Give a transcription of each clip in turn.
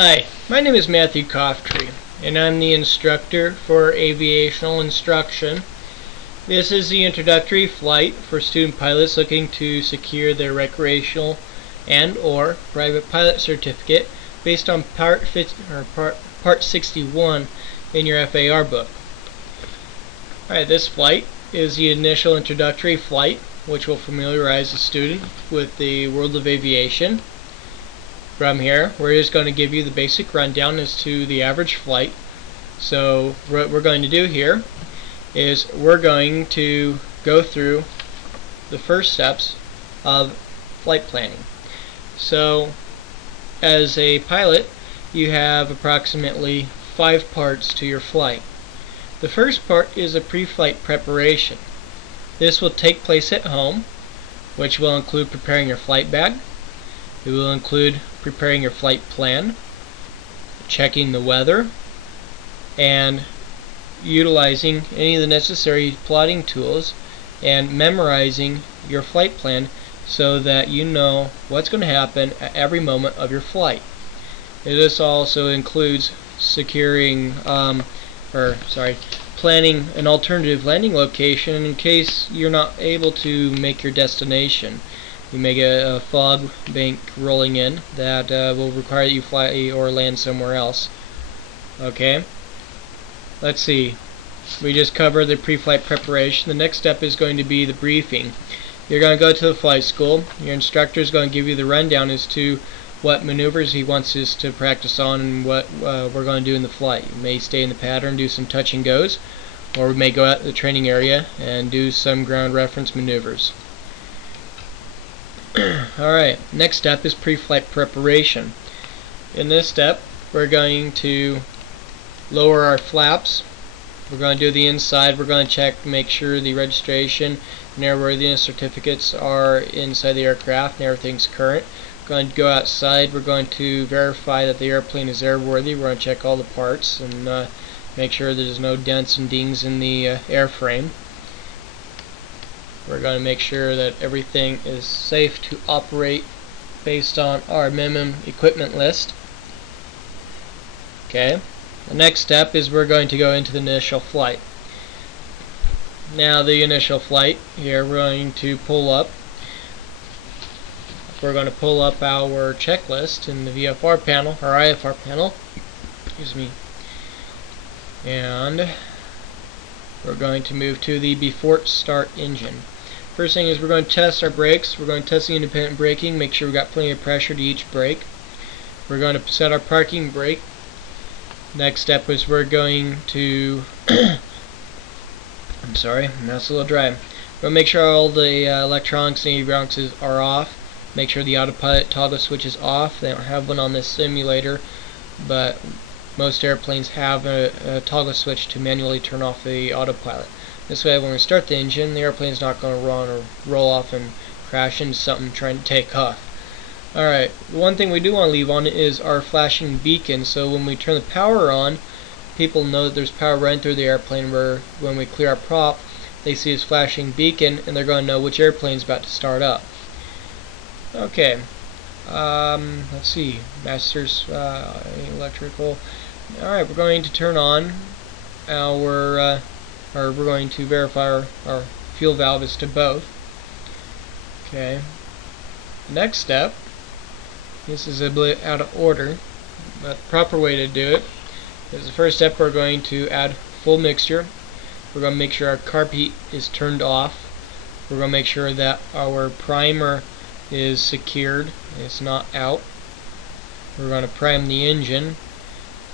Hi, my name is Matthew Coftree, and I'm the instructor for aviational instruction. This is the introductory flight for student pilots looking to secure their recreational and/or private pilot certificate based on Part 61 in your FAR book. Alright, this flight is the initial introductory flight, which will familiarize the student with the world of aviation. From here, we're just going to give you the basic rundown as to the average flight. So what we're going to do here is we're going to go through the first steps of flight planning. So as a pilot, you have approximately 5 parts to your flight. The first part is a pre-flight preparation. This will take place at home, which will include preparing your flight bag. It will include preparing your flight plan, checking the weather, and utilizing any of the necessary plotting tools and memorizing your flight plan so that you know what's going to happen at every moment of your flight. This also includes planning an alternative landing location in case you're not able to make your destination. You may get a fog bank rolling in that will require that you fly or land somewhere else. Okay, let's see. We just covered the pre-flight preparation. The next step is going to be the briefing. You're going to go to the flight school. Your instructor is going to give you the rundown as to what maneuvers he wants us to practice on and what we're going to do in the flight. You may stay in the pattern, do some touch and goes, or we may go out to the training area and do some ground reference maneuvers. Alright, next step is pre-flight preparation. In this step, we're going to lower our flaps. We're going to do the inside. We're going to check to make sure the registration and airworthiness certificates are inside the aircraft and everything's current. We're going to go outside. We're going to verify that the airplane is airworthy. We're going to check all the parts and make sure there's no dents and dings in the airframe. We're going to make sure that everything is safe to operate based on our minimum equipment list. Okay, the next step is we're going to go into the initial flight. Now the initial flight here, we're going to pull up. We're going to pull up our checklist in the VFR panel, or IFR panel, excuse me, and we're going to move to the before start engine. First thing is we're going to test our brakes. We're going to test the independent braking, make sure we've got plenty of pressure to each brake. We're going to set our parking brake. Next step is we're going to I'm sorry, that's a little dry. We're going to make sure all the electronics and avionics are off. Make sure the autopilot toggle switch is off. They don't have one on this simulator, but most airplanes have a toggle switch to manually turn off the autopilot. This way when we start the engine, the airplane's not going to run or roll off and crash into something trying to take off. Alright, one thing we do want to leave on is our flashing beacon, so when we turn the power on, people know that there's power running through the airplane, where when we clear our prop, they see this flashing beacon and they're going to know which airplane's about to start up. Okay, let's see, masters, electrical. Alright, we're going to turn on our we're going to verify our fuel valve is to both. Okay. Next step, this is a bit out of order, but the proper way to do it is the first step we're going to add full mixture. We're going to make sure our carb heat is turned off. We're going to make sure that our primer is secured, it's not out. We're going to prime the engine.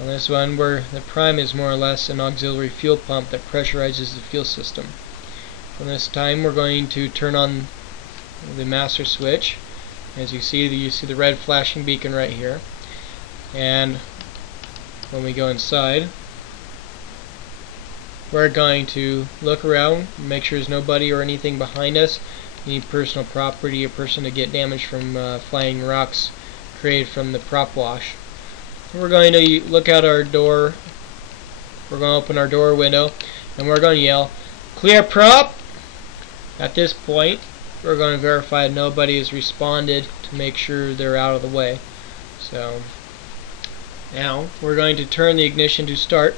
On this one, where the prime is more or less an auxiliary fuel pump that pressurizes the fuel system. From this time, we're going to turn on the master switch. As you see the red flashing beacon right here. And when we go inside, we're going to look around, make sure there's nobody or anything behind us, any personal property, a person to get damaged from flying rocks created from the prop wash. We're going to look out our door. We're going to open our door window and we're going to yell, "Clear prop!" At this point, we're going to verify nobody has responded to make sure they're out of the way. So Now we're going to turn the ignition to start.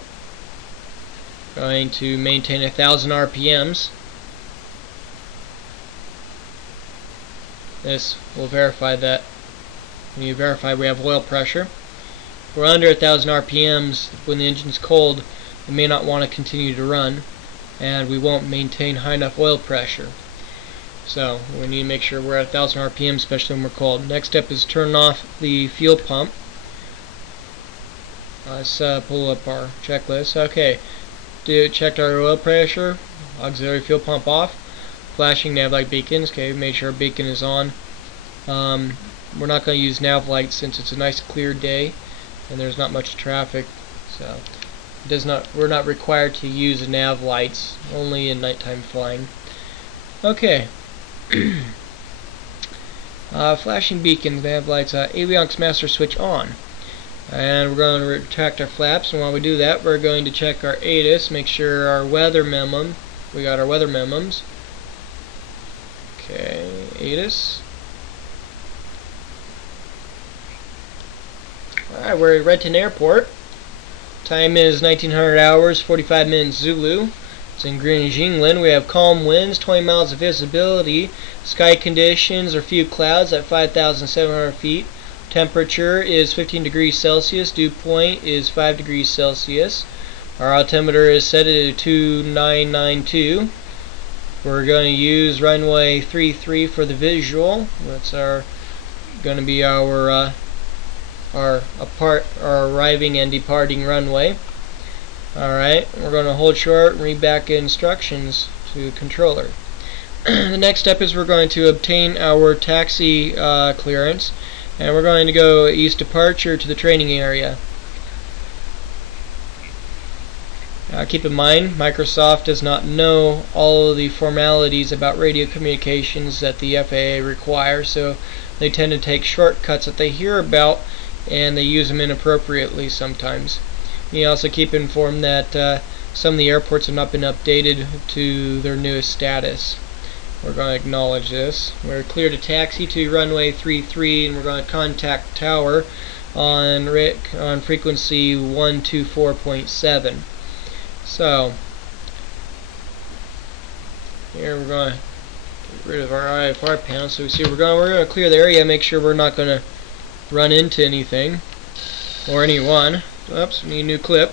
Going to maintain 1,000 RPMs. This will verify that when you verify we have oil pressure. If we're under 1,000 RPMs when the engine's cold, we may not want to continue to run, and we won't maintain high enough oil pressure. So we need to make sure we're at 1,000 RPM, especially when we're cold. Next step is turn off the fuel pump. Let's pull up our checklist. Okay, checked our oil pressure, auxiliary fuel pump off, flashing nav light beacons. Okay, make sure our beacon is on. We're not going to use nav lights since it's a nice clear day and there's not much traffic, so we're not required to use nav lights, only in nighttime flying. Okay. Flashing beacons, nav lights, Avionics master switch on. And we're going to retract our flaps, and while we do that, we're going to check our ATIS, make sure our weather minimum, we got our weather minimums. Okay, ATIS. Alright, we're at Renton Airport. Time is 1900 hours, 45 minutes Zulu. It's in Greenwich, England. We have calm winds, 20 miles of visibility. Sky conditions are few clouds at 5,700 feet. Temperature is 15 degrees Celsius. Dew point is 5 degrees Celsius. Our altimeter is set at 2992. We're going to use runway 33 for the visual. That's going to be our arriving and departing runway. Alright, we're going to hold short and read back instructions to controller. The next step is we're going to obtain our taxi clearance, and we're going to go east departure to the training area. Keep in mind, Microsoft does not know all of the formalities about radio communications that the FAA requires, so they tend to take shortcuts that they hear about and they use them inappropriately sometimes. You also keep informed that some of the airports have not been updated to their newest status. We're going to acknowledge this. We're clear to taxi to runway 33, and we're going to contact tower on frequency 124.7. So here we're going to get rid of our IFR panel. So we see we're going to clear the area, make sure we're not going to run into anything or anyone. Oops, we need a new clip.